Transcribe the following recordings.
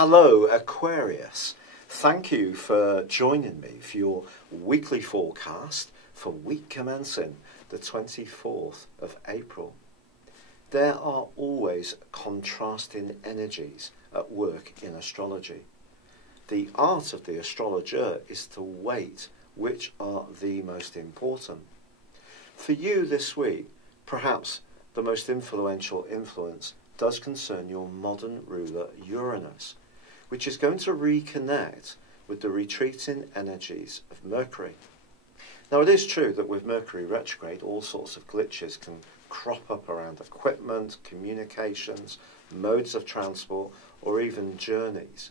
Hello Aquarius, thank you for joining me for your weekly forecast for week commencing the 24th of April. There are always contrasting energies at work in astrology. The art of the astrologer is to weight which are the most important. For you this week, perhaps the most influential influence does concern your modern ruler Uranus, which is going to reconnect with the retreating energies of Mercury. Now, it is true that with Mercury retrograde, all sorts of glitches can crop up around equipment, communications, modes of transport, or even journeys.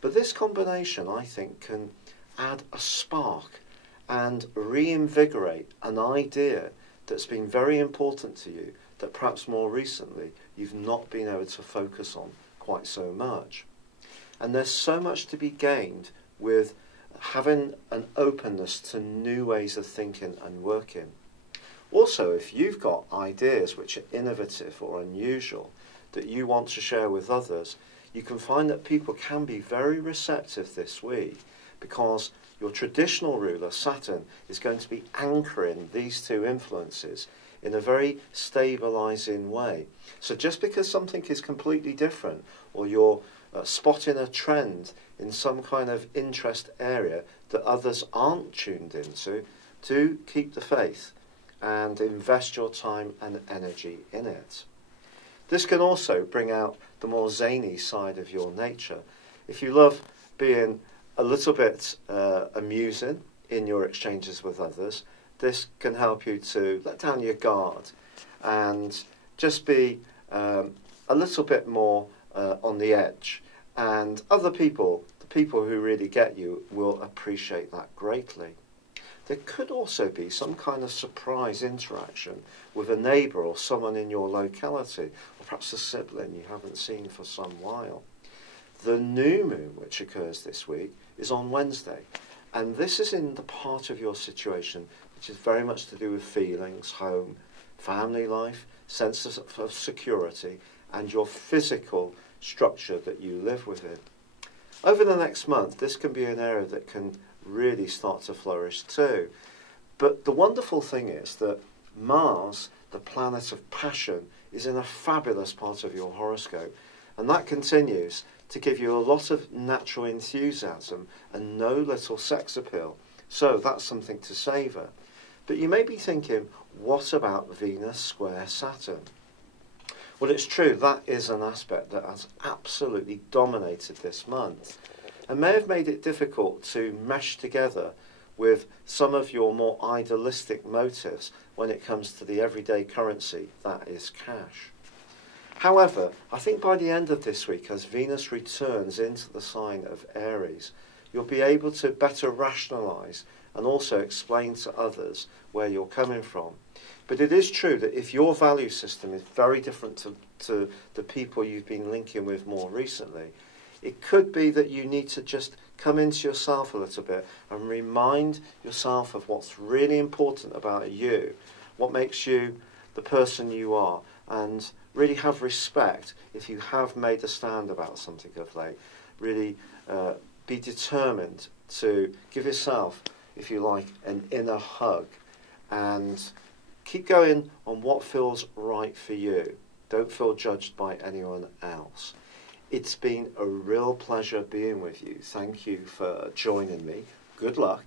But this combination, I think, can add a spark and reinvigorate an idea that's been very important to you that perhaps more recently you've not been able to focus on quite so much. And there's so much to be gained with having an openness to new ways of thinking and working. Also, if you've got ideas which are innovative or unusual that you want to share with others, you can find that people can be very receptive this week because your traditional ruler, Saturn, is going to be anchoring these two influences in a very stabilising way. So just because something is completely different, or you're spotting a trend in some kind of interest area that others aren't tuned into, do keep the faith and invest your time and energy in it. This can also bring out the more zany side of your nature. If you love being a little bit amusing in your exchanges with others, this can help you to let down your guard and just be a little bit more on the edge. And other people, the people who really get you, will appreciate that greatly. There could also be some kind of surprise interaction with a neighbour or someone in your locality, or perhaps a sibling you haven't seen for some while. The new moon, which occurs this week, is on Wednesday. And this is in the part of your situation which is very much to do with feelings, home, family life, sense of security, and your physical structure that you live within. Over the next month, this can be an area that can really start to flourish too. But the wonderful thing is that Mars, the planet of passion, is in a fabulous part of your horoscope, and that continues to give you a lot of natural enthusiasm and no little sex appeal. So that's something to savour. But you may be thinking, what about Venus square Saturn? Well, it's true, that is an aspect that has absolutely dominated this month and may have made it difficult to mesh together with some of your more idealistic motives when it comes to the everyday currency, that is cash. However, I think by the end of this week, as Venus returns into the sign of Aries, you'll be able to better rationalise and also explain to others where you're coming from. But it is true that if your value system is very different to the people you've been linking with more recently, it could be that you need to just come into yourself a little bit and remind yourself of what's really important about you, what makes you the person you are, and really have respect if you have made a stand about something of late. Really be determined to give yourself, if you like, an inner hug and keep going on what feels right for you. Don't feel judged by anyone else. It's been a real pleasure being with you. Thank you for joining me. Good luck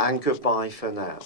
and goodbye for now.